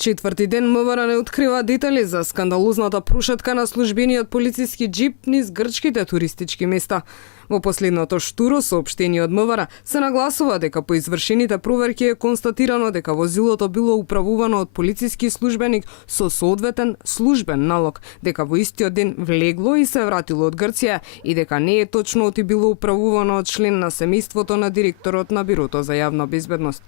Четврти ден МВР не открива детали за скандалозната прошетка на службениот полициски джип низ грчките туристички места. Во последното штуро соопштение од МВР се нагласува дека по извршените проверки е констатирано дека возилото било управувано од полициски службеник со соодветен службен налог, дека во истиот ден влегло и се вратило од Грција и дека не е точно оти било управувано од член на семејството на директорот на Бирото за јавна безбедност.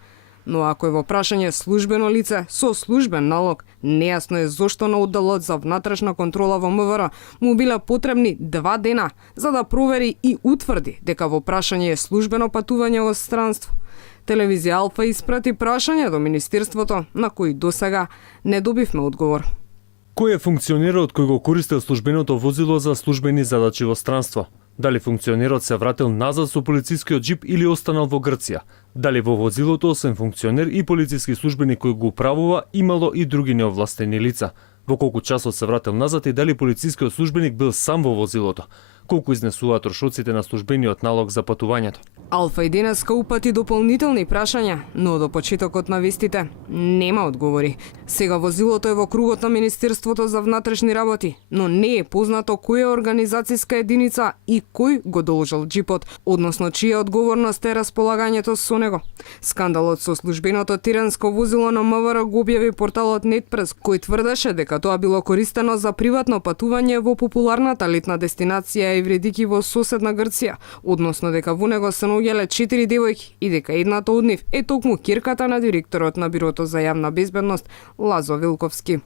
Но ако е во прашање службено лице со службен налог, нејасно е зошто на одделот за внатрешна контрола во МВР му биле потребни 2 дена за да провери и утврди дека во прашање е службено патување во странство. Телевизија Алфа испрати прашање до Министерството, на кои досега не добивме одговор. Кој е функционерот кој го користел службеното возило за службени задачи во странство? Дали функционерот се вратил назад со полицискиот джип или останал во Грција? Дали во возилото освен функционер и полициски службеник кој го управува имало и други неовластени лица? Во колку часот се вратил назад и дали полицискиот службеник бил сам во возилото? Колку изнесуваат трошоците на службениот налог за патувањето? Алфа и денеска упати дополнителни прашања, но до почетокот на вестите нема одговори. Сега возилото е во кругот на Министерството за внатрешни работи, но не е познато која организацијска единица и кој го должел джипот, односно чија одговорност е располагањето со него. Скандалот со службеното теренско возило на МВР го објави порталот Нетпрес, кој тврдеше дека тоа било користено за приватно патување во популарната летна дестинација Евредики во соседна Грција, односно дека во него се наоѓале 4 девојки и дека едната од нив е токму ќерката на директорот на Бирото за јавна безбедност Лазо Вилковски.